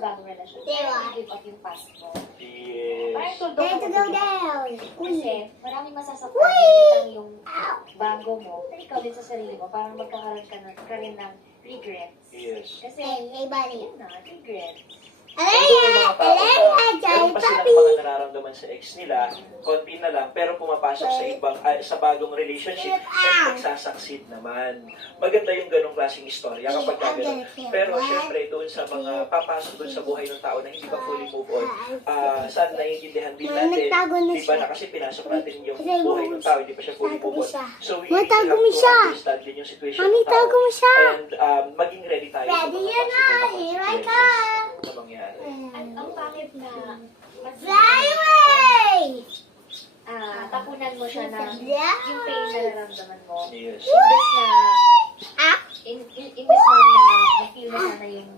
bagong relasyon. Give up yung past mo. Yes. Parang tuldo Time ka to go down. Kasi maraming masasaktan. Hindi lang yung bago mo. Pero ikaw din sa sarili mo. Parang magkakaroon ka rin ng regrets. Yes. Kasi, Hey, buddy. yun na, regrets. Meron pa silang Papi. mga nararamdaman sa ex nila, konti na lang, pero pumapasok sa ibang, sa bagong relationship, at nagsasucceed naman. Maganda yung ganong klaseng istorya kapag gano'n. Pero syempre, doon sa mga papasok doon sa buhay ng tao na hindi pa fully move on, saan naiintindihan din natin, di ba na kasi pinasok natin yung buhay ng tao, hindi pa siya fully move on. So we have to understand din yung situation ng tao, and maging ready tayo sa mga possible na consequences na mangyari. Ang pangit na Fly away! tapunan mo siya ng yung pain na nararamdaman mo. Yes. Imbes na, imbes na na-feel mo sana yung